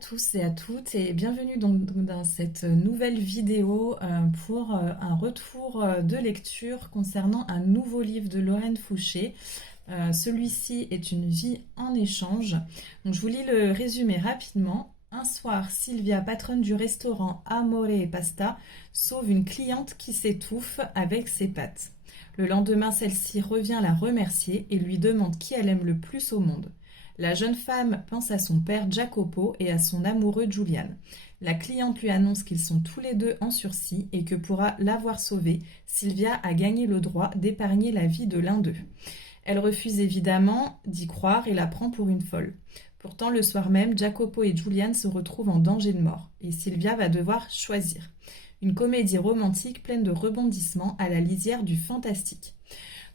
tous et à toutes et bienvenue dans cette nouvelle vidéo pour un retour de lecture concernant un nouveau livre de Lorraine Fouché. Celui-ci est Une vie en échange. Donc, je vous lis le résumé rapidement. Un soir, Sylvia, patronne du restaurant Amore et Pasta, sauve une cliente qui s'étouffe avec ses pâtes. Le lendemain, celle-ci revient la remercier et lui demande qui elle aime le plus au monde. La jeune femme pense à son père Jacopo et à son amoureux Julian. La cliente lui annonce qu'ils sont tous les deux en sursis et que pour l'avoir sauvé, Sylvia a gagné le droit d'épargner la vie de l'un d'eux. Elle refuse évidemment d'y croire et la prend pour une folle. Pourtant, le soir même, Jacopo et Julian se retrouvent en danger de mort et Sylvia va devoir choisir. Une comédie romantique pleine de rebondissements à la lisière du fantastique.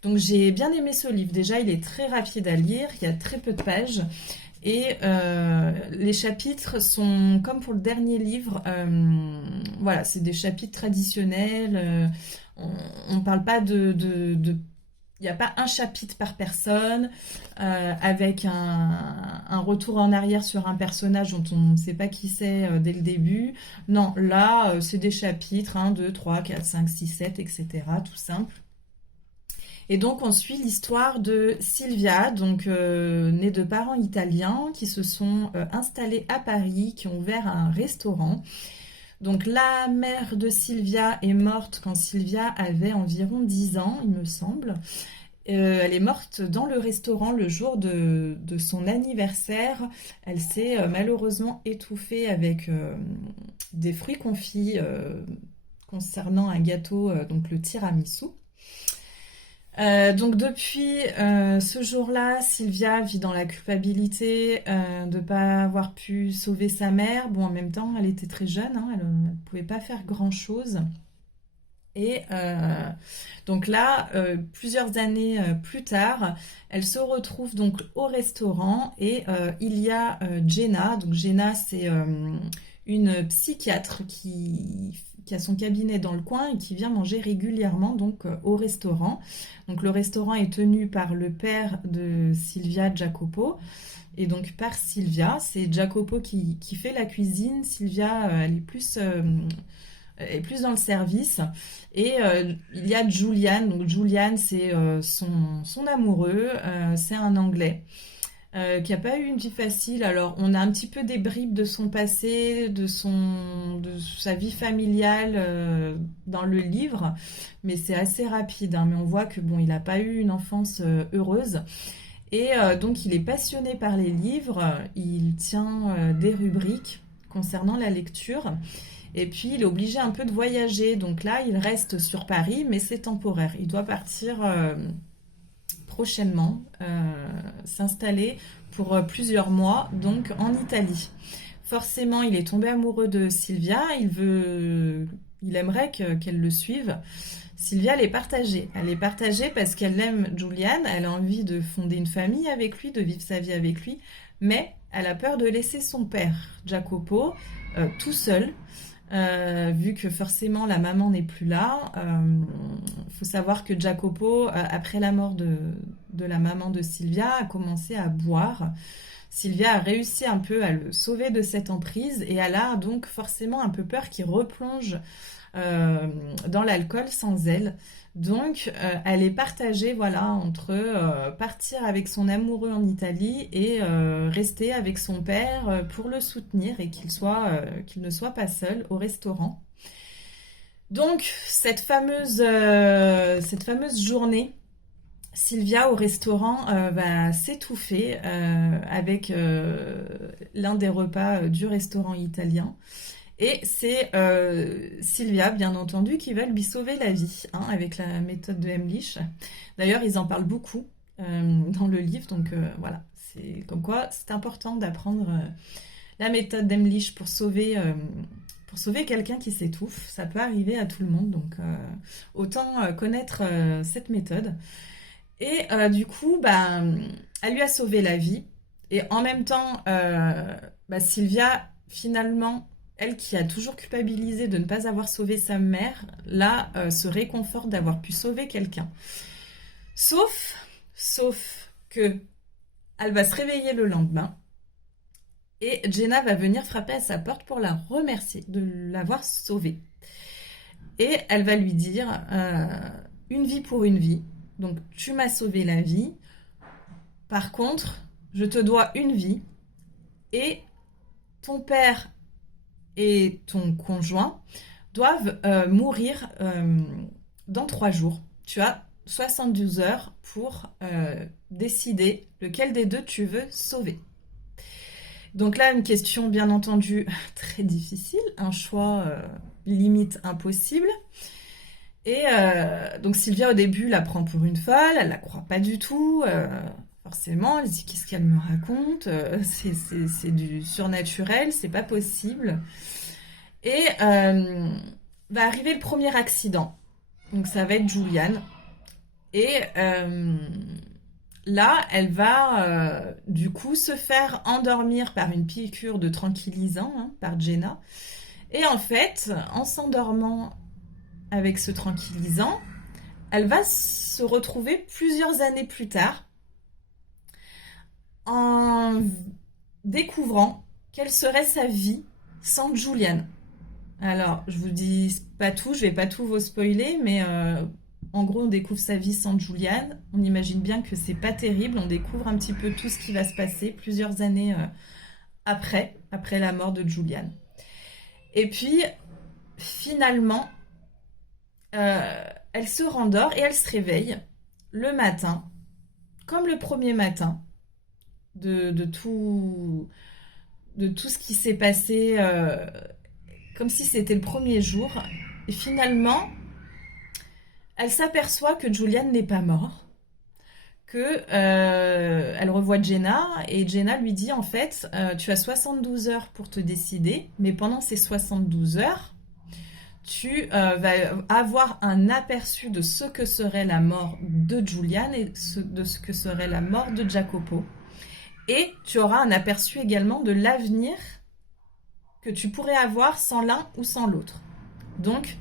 Donc j'ai bien aimé ce livre. Déjà, il est très rapide à lire, il y a très peu de pages. Et les chapitres sont comme pour le dernier livre. Voilà, c'est des chapitres traditionnels. On ne parle pas il n'y a pas un chapitre par personne, avec un retour en arrière sur un personnage dont on ne sait pas qui c'est dès le début. Non, là, c'est des chapitres, 1, 2, 3, 4, 5, 6, 7, etc. Tout simple. Et donc on suit l'histoire de Sylvia, donc née de parents italiens qui se sont installés à Paris, qui ont ouvert un restaurant. Donc la mère de Sylvia est morte quand Sylvia avait environ 10 ans, il me semble. Elle est morte dans le restaurant le jour de son anniversaire. Elle s'est malheureusement étouffée avec des fruits confits concernant un gâteau, donc le tiramisu. Donc depuis ce jour-là, Sylvia vit dans la culpabilité de ne pas avoir pu sauver sa mère. Bon, en même temps, elle était très jeune, elle ne pouvait pas faire grand-chose. Et donc là, plusieurs années plus tard, elle se retrouve donc au restaurant et il y a Jenna. Donc Jenna, c'est une psychiatre qui a son cabinet dans le coin et qui vient manger régulièrement donc au restaurant. Donc le restaurant est tenu par le père de Sylvia, Jacopo, et donc par Sylvia. C'est Jacopo qui fait la cuisine. Sylvia, elle est plus dans le service. Et il y a Julian. Donc Julian, c'est son amoureux. C'est un Anglais. Qui n'a pas eu une vie facile. Alors, on a un petit peu des bribes de son passé, de sa vie familiale dans le livre, mais c'est assez rapide. Mais on voit que bon, il n'a pas eu une enfance heureuse. Et donc, il est passionné par les livres. Il tient des rubriques concernant la lecture. Et puis, il est obligé un peu de voyager. Donc là, il reste sur Paris, mais c'est temporaire. Il doit partir prochainement, s'installer pour plusieurs mois, donc en Italie. Forcément, il est tombé amoureux de Sylvia, il aimerait qu'elle le suive. Sylvia, elle est partagée. Elle est partagée parce qu'elle aime Julian, elle a envie de fonder une famille avec lui, de vivre sa vie avec lui, mais elle a peur de laisser son père, Jacopo, tout seul. Vu que forcément la maman n'est plus là. Faut savoir que Jacopo, après la mort de la maman de Sylvia, a commencé à boire. Sylvia a réussi un peu à le sauver de cette emprise et elle a donc forcément un peu peur qu'il replonge dans l'alcool sans elle. Donc elle est partagée voilà, entre partir avec son amoureux en Italie et rester avec son père pour le soutenir et qu'il ne soit pas seul au restaurant. Donc cette fameuse journée, Sylvia au restaurant va s'étouffer avec l'un des repas du restaurant italien. Et c'est Sylvia, bien entendu, qui va lui sauver la vie, avec la méthode de Heimlich. D'ailleurs, ils en parlent beaucoup dans le livre, donc voilà. C'est comme quoi c'est important d'apprendre la méthode d'Heimlich pour sauver quelqu'un qui s'étouffe. Ça peut arriver à tout le monde, donc autant connaître cette méthode. Et du coup, elle lui a sauvé la vie. Et en même temps, Sylvia, finalement, elle qui a toujours culpabilisé de ne pas avoir sauvé sa mère, là, se réconforte d'avoir pu sauver quelqu'un. Sauf que elle va se réveiller le lendemain Et Jenna va venir frapper à sa porte pour la remercier de l'avoir sauvée. Et elle va lui dire une vie pour une vie. Donc tu m'as sauvé la vie. Par contre, je te dois une vie. Et ton père et ton conjoint doivent mourir dans 3 jours. Tu as 72 heures pour décider lequel des deux tu veux sauver. Donc là, une question bien entendu très difficile, un choix limite impossible. Et donc Sylvia au début la prend pour une folle, elle la croit pas du tout. Forcément, elle se dit qu'est-ce qu'elle me raconte, c'est du surnaturel, c'est pas possible. Et va arriver le premier accident. Donc ça va être Juliane. Et là, elle va du coup se faire endormir par une piqûre de tranquillisant par Jenna. Et en fait, en s'endormant avec ce tranquillisant, elle va se retrouver plusieurs années plus tard en découvrant quelle serait sa vie sans Julian. Alors, je vous dis pas tout, je vais pas tout vous spoiler, mais en gros, on découvre sa vie sans Julian. On imagine bien que c'est pas terrible. On découvre un petit peu tout ce qui va se passer plusieurs années après la mort de Julian. Et puis, finalement, elle se rendort et elle se réveille le matin, comme le premier matin, de tout ce qui s'est passé, comme si c'était le premier jour. Et finalement, elle s'aperçoit que Julian n'est pas mort, que elle revoit Jenna et Jenna lui dit en fait, tu as 72 heures pour te décider, mais pendant ces 72 heures, tu vas avoir un aperçu de ce que serait la mort de Julian et de ce que serait la mort de Jacopo. Et tu auras un aperçu également de l'avenir que tu pourrais avoir sans l'un ou sans l'autre. Donc,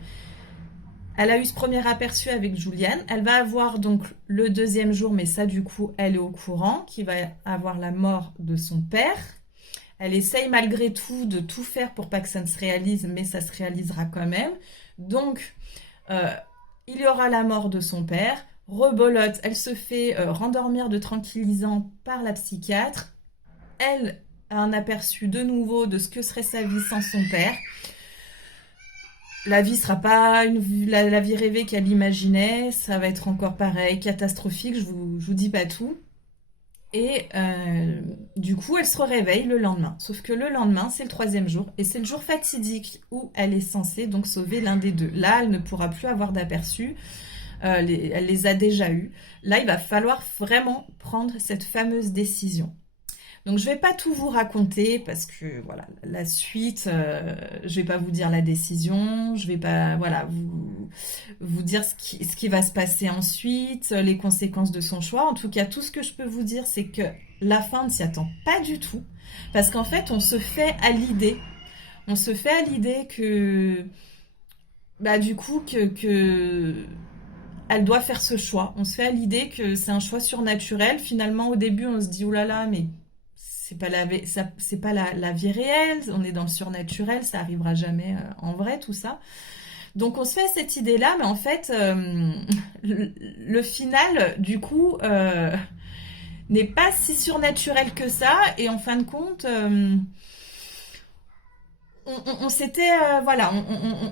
elle a eu ce premier aperçu avec Julian. Elle va avoir donc le deuxième jour, mais ça du coup, elle est au courant, qu'il va avoir la mort de son père. Elle essaye malgré tout de tout faire pour pas que ça ne se réalise, mais ça se réalisera quand même. Donc, il y aura la mort de son père. Rebolote, elle se fait rendormir de tranquillisant par la psychiatre. Elle a un aperçu de nouveau de ce que serait sa vie sans son père. La vie sera pas la vie rêvée qu'elle imaginait, ça va être encore pareil, catastrophique, je vous dis pas tout. Et du coup, elle se réveille le lendemain. Sauf que le lendemain, c'est le 3e jour. Et c'est le jour fatidique où elle est censée donc sauver l'un des deux. Là, elle ne pourra plus avoir d'aperçu. Elle les a déjà eus. Là, il va falloir vraiment prendre cette fameuse décision. Donc, je vais pas tout vous raconter parce que voilà, la suite, je vais pas vous dire la décision, je vais pas voilà vous dire ce qui va se passer ensuite, les conséquences de son choix. En tout cas, tout ce que je peux vous dire, c'est que la fin ne s'y attend pas du tout parce qu'en fait, on se fait à l'idée que bah du coup que elle doit faire ce choix. On se fait à l'idée que c'est un choix surnaturel. Finalement, au début, on se dit oulala, mais c'est pas la vie réelle, on est dans le surnaturel, ça arrivera jamais en vrai tout ça. Donc on se fait cette idée-là, mais en fait le final du coup n'est pas si surnaturel que ça, et en fin de compte on s'était voilà,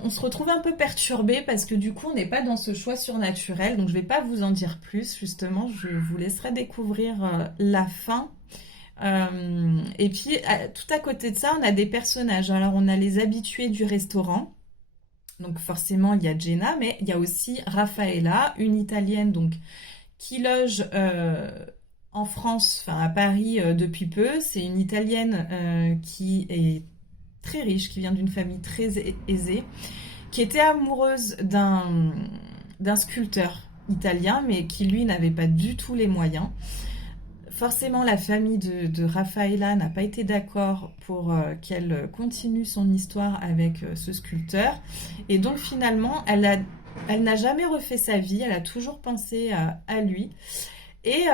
on se retrouve un peu perturbé parce que du coup on n'est pas dans ce choix surnaturel. Donc je vais pas vous en dire plus, justement, je vous laisserai découvrir la fin. Et puis, tout à côté de ça, on a des personnages. Alors, on a les habitués du restaurant. Donc, forcément, il y a Jenna, mais il y a aussi Raffaella, une Italienne donc qui loge en France, enfin à Paris depuis peu. C'est une Italienne qui est très riche, qui vient d'une famille très aisée, qui était amoureuse d'un sculpteur italien, mais qui lui n'avait pas du tout les moyens. Forcément, la famille de Raffaella n'a pas été d'accord pour qu'elle continue son histoire avec ce sculpteur. Et donc finalement, elle n'a jamais refait sa vie, elle a toujours pensé à lui. Et,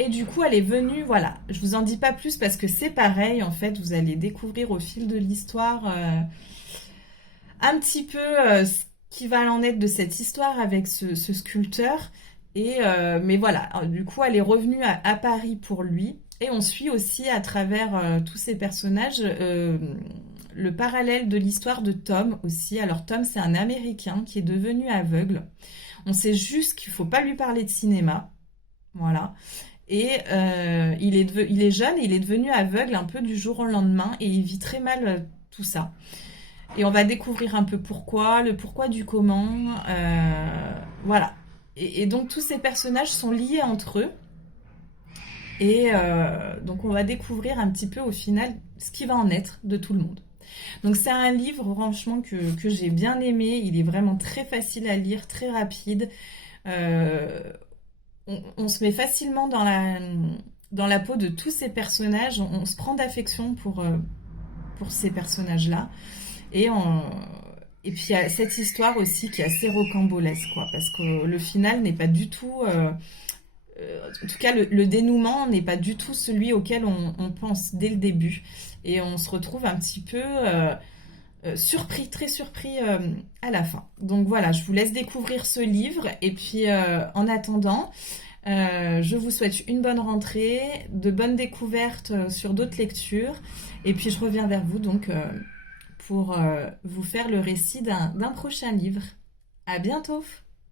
Et du coup, elle est venue, voilà, je vous en dis pas plus parce que c'est pareil, en fait, vous allez découvrir au fil de l'histoire un petit peu ce qui va en être de cette histoire avec ce sculpteur. Mais voilà, alors, du coup, elle est revenue à Paris pour lui. Et on suit aussi à travers tous ces personnages le parallèle de l'histoire de Tom aussi. Alors Tom, c'est un Américain qui est devenu aveugle. On sait juste qu'il faut pas lui parler de cinéma. Voilà. Et il est jeune et il est devenu aveugle un peu du jour au lendemain et il vit très mal tout ça. Et on va découvrir un peu pourquoi, le pourquoi du comment. Voilà. Et donc tous ces personnages sont liés entre eux. Et donc on va découvrir un petit peu au final ce qui va en être de tout le monde. Donc c'est un livre franchement que j'ai bien aimé. Il est vraiment très facile à lire, très rapide. Euh, on se met facilement dans la peau de tous ces personnages. On se prend d'affection pour ces personnages-là. Et, on... et puis il y a cette histoire aussi qui est assez rocambolesque, quoi, parce que le final n'est pas du tout... en tout cas, le dénouement n'est pas du tout celui auquel on pense dès le début. Et on se retrouve un petit peu surpris, très surpris à la fin. Donc voilà, je vous laisse découvrir ce livre. Et puis en attendant, je vous souhaite une bonne rentrée, de bonnes découvertes sur d'autres lectures. Et puis je reviens vers vous donc pour vous faire le récit d'un prochain livre. À bientôt!